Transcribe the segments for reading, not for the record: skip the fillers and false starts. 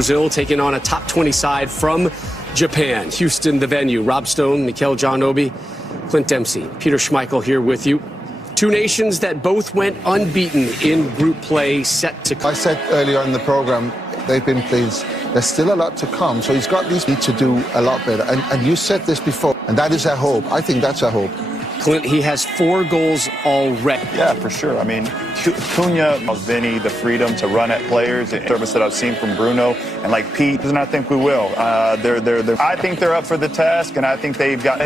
Brazil taking on a top 20 side from Japan. Houston, the venue. Rob Stone, Mikel John Obi, Clint Dempsey, Peter Schmeichel here with you. Two nations that both went unbeaten in group play, set to... I said earlier in the program, they've been pleased. There's still a lot to come, so he's got these to do a lot better. And you said this before, and that is our hope. I think that's our hope. Clint, he has 4 goals already. Yeah, for sure. I mean, Cunha allows Vinny the freedom to run at players, the service that I've seen from Bruno, and like Pete, and I think we will. I think they're up for the task, and I think they've got...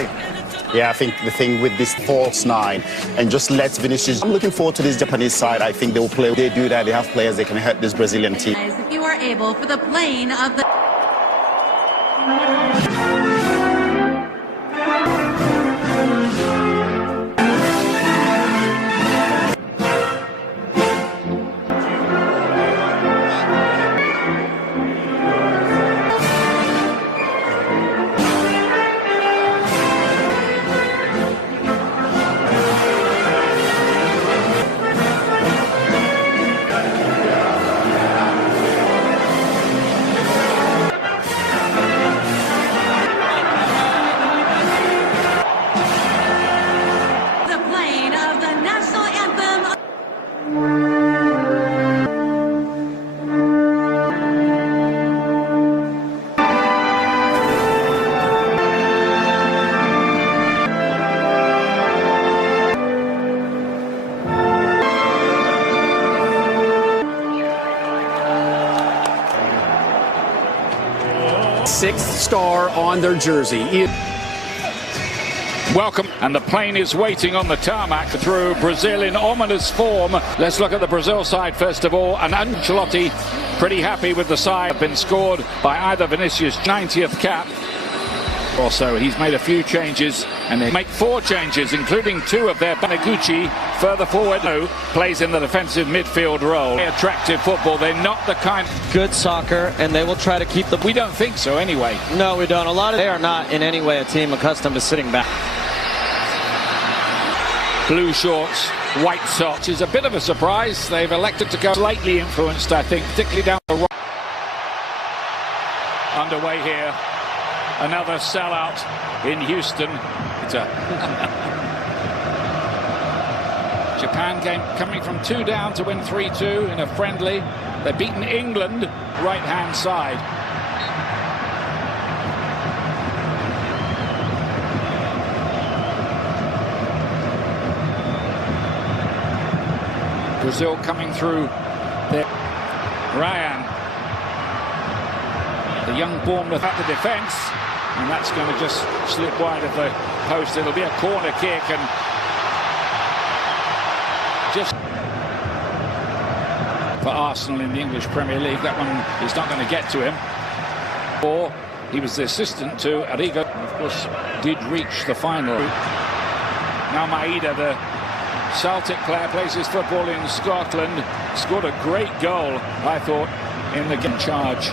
Yeah, I think the thing with this false 9 and just lets Vinicius... I'm looking forward to this Japanese side. I think they will play. They do that. They have players that can hurt this Brazilian team. If you are able for the playing of the... Sixth star on their jersey. Welcome, and the plane is waiting on the tarmac through Brazil in ominous form. Let's look at the Brazil side first of all, and Ancelotti pretty happy with the side. Have been scored by either Vinicius' 90th cap. Also, he's made a few changes, and they make 4 changes, including 2 of their Banaguchi further forward. Plays in the defensive midfield role. Attractive football. They're not the kind... Good soccer, and they will try to keep the... We don't think so anyway. No, we don't. They are not in any way a team accustomed to sitting back. Blue shorts, white socks is a bit of a surprise. They've elected to go slightly influenced, I think, particularly down the right. Underway here. Another sellout in Houston. Japan game coming from 2 down to win 3-2 in a friendly. They've beaten England, right-hand side. Brazil coming through there. Ryan. The young Bournemouth at the defence, and that's going to just slip wide of the post. It'll be a corner kick, and just for Arsenal in the English Premier League, that one is not going to get to him. Or he was the assistant to Arrigo, and of course did reach the final. Now Maeda, the Celtic player, plays his football in Scotland, scored a great goal, I thought, in the game. Charge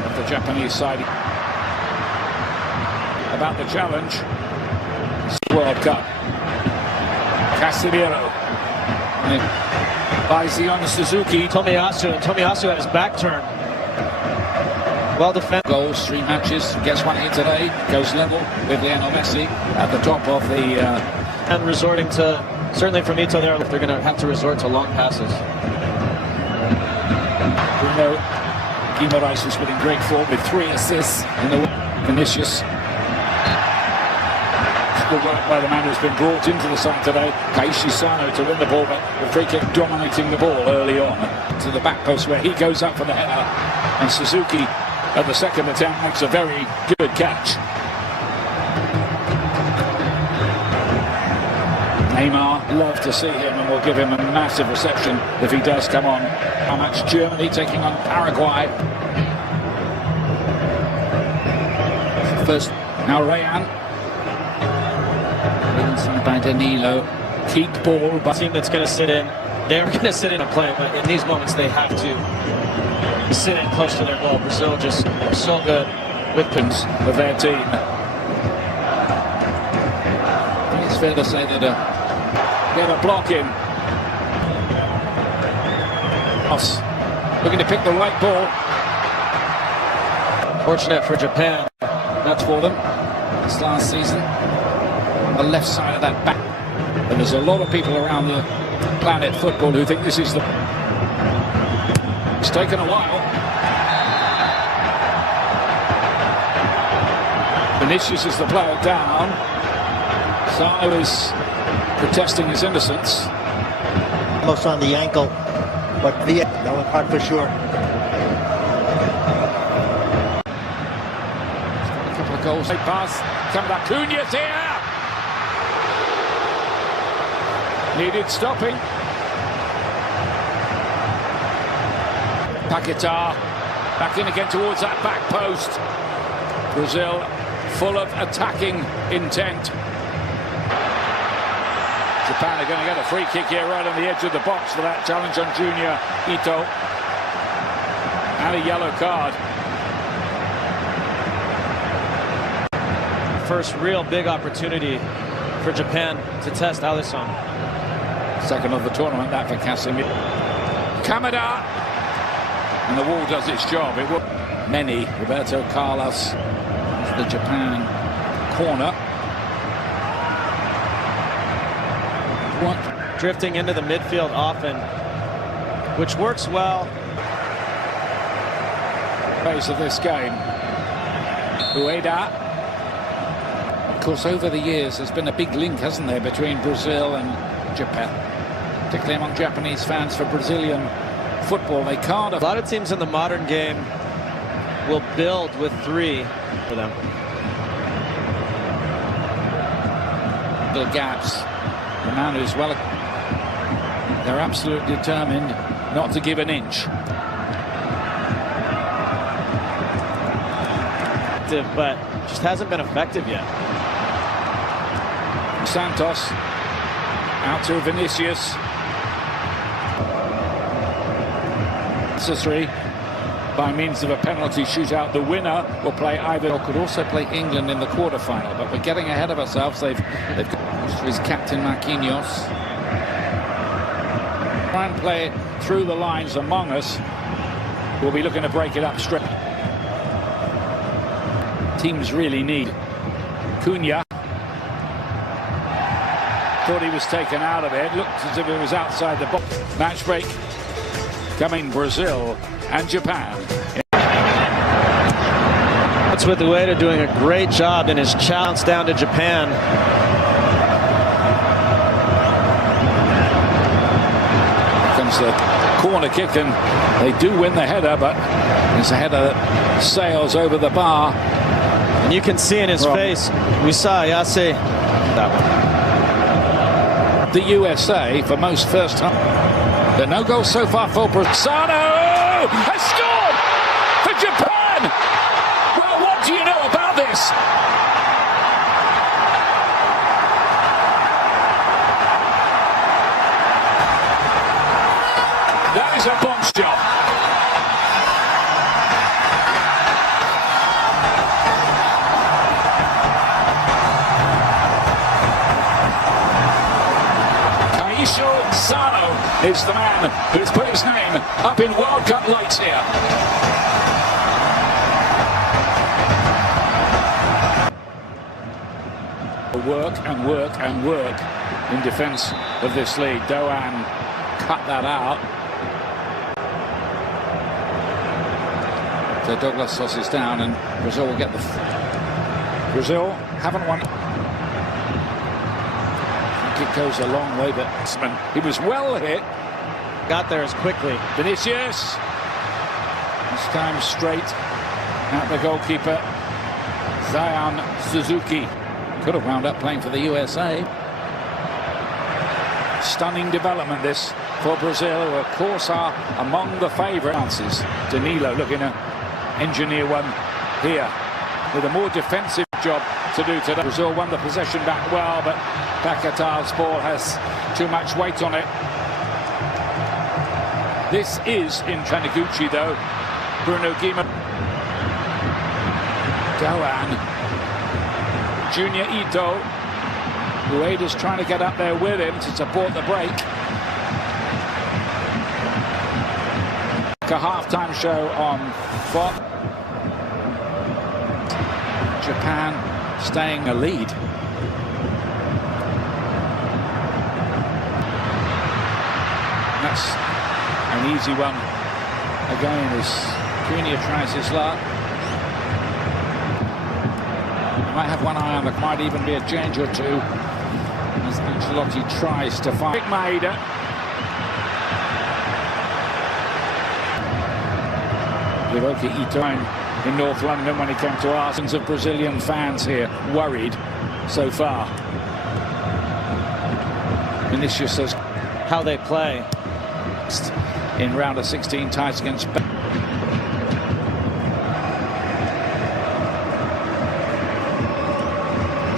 of the Japanese side about the challenge. World Cup. Casemiro by Zion Suzuki. Tomiyasu had his back turned. Well defended. Goals, 3 matches. Gets one here today. Goes level with Lionel Messi at the top of the... And resorting to, certainly from Ito there, they're going to have to resort to long passes. Bruno Guimaraes was in great form with 3 assists in the Vinicius. Good work by the man who's been brought into the side today, Kaishu Sano, to win the ball, but the free kick dominating the ball early on to the back post where he goes up for the header, and Suzuki at the second attempt makes a very good catch. Neymar, love to see him, and we'll give him a massive reception if he does come on. How much Germany taking on Paraguay. First, now Rayan. Inside by Danilo. Keep ball. But team that's going to sit in. They're going to sit in and play, but in these moments they have to sit in close to their goal. Brazil just so good with pins of their team. I think it's fair to say that get a block in. Looking to pick the right ball. Fortunate for Japan. That's for them. This last season. On the left side of that back. And there's a lot of people around the planet football who think this is the... It's taken a while. Vinicius is the player down. Sano is protesting his innocence. Almost on the ankle, but that was hard for sure. A couple of goals. Pass coming up. Cunha's here. Needed stopping. Paquetá back in again towards that back post. Brazil full of attacking intent. Japan are going to get a free kick here right on the edge of the box for that challenge on Junior Ito. And a yellow card. First real big opportunity for Japan to test Alisson. Second of the tournament, that for Casemiro. Kamada. And the wall does its job. It will. Many. Roberto Carlos. The Japan corner. What? Drifting into the midfield often, which works well. Phase of this game. Ueda. Of course, over the years, there's been a big link, hasn't there, between Brazil and Japan, particularly among Japanese fans for Brazilian football. They can't. A lot of teams in the modern game will build with three for them. Little gaps. The man who's well. They're absolutely determined not to give an inch. But just hasn't been effective yet. Santos out to Vinicius. Necessary by means of a penalty shootout. The winner will play either, or could also play England in the quarter-final. But we're getting ahead of ourselves. They've got his captain Marquinhos. Try and play it through the lines among us. We'll be looking to break it up straight. Teams really need Cunha. Thought he was taken out of it. Looked as if it was outside the box. Match break coming Brazil and Japan. That's with Ueda doing a great job in his challenge down to Japan. Here comes the corner kick, and they do win the header, but there's a header that sails over the bar. And you can see in his face, we saw Yase that one. The USA for most first time. There are no goals so far for Brazil. Sano has scored for Japan. Well, what do you know about this? That is a box job. Kaishu Sano is the man who's put his name up in World Cup lights here. Work and work and work in defence of this lead. Doan cut that out. So Douglas tosses down, and Brazil will get the... Brazil haven't won. It goes a long way, but he was well hit. Got there as quickly. Vinicius. This time straight at the goalkeeper, Zion Suzuki. Could have wound up playing for the USA. Stunning development this for Brazil, who of course are among the favourites. Danilo looking to engineer one here with a more defensive job to do today. Brazil won the possession back well, but Paquetá's ball has too much weight on it. This is in Taniguchi though. Bruno Guimaraes. Doan. Junior Ito. Ueda's trying to get up there with him to support the break. A half-time show on Fox. Japan staying a lead. That's an easy one. Again, as Cunha tries his luck. He might have one eye on the, might even be a change or two as Ancelotti tries to find. Made Hiroki Ito in North London when he came to Arsenal. Of Brazilian fans here worried so far. Vinicius says How they play. in round of 16 ties against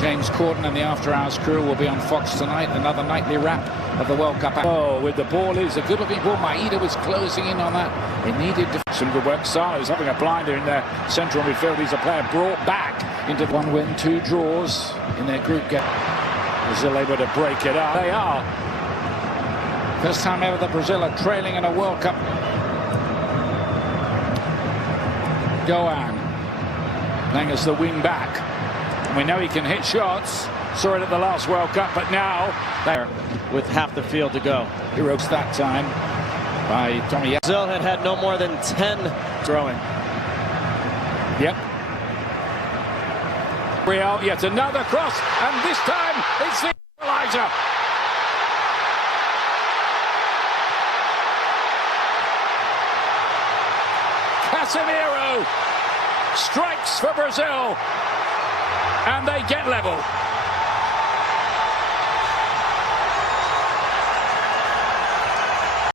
James Corden and the After Hours crew will be on Fox tonight. Another nightly wrap of the World Cup. Oh, with the ball is a good-looking ball. Maeda was closing in on that. It needed some good work. Sano's having a blinder in their central midfield. He's a player brought back into 1 win, 2 draws in their group game. Brazil able to break it up. They are. First time ever that Brazil are trailing in a World Cup. Goan playing as the wing back. And we know he can hit shots. Saw it at the last World Cup, but now they're With half the field to go. heroes that time by Tommy. Brazil had no more than 10 throwing. Yep. Real, yet another cross, and this time it's the equalizer. Casemiro strikes for Brazil, and they get level.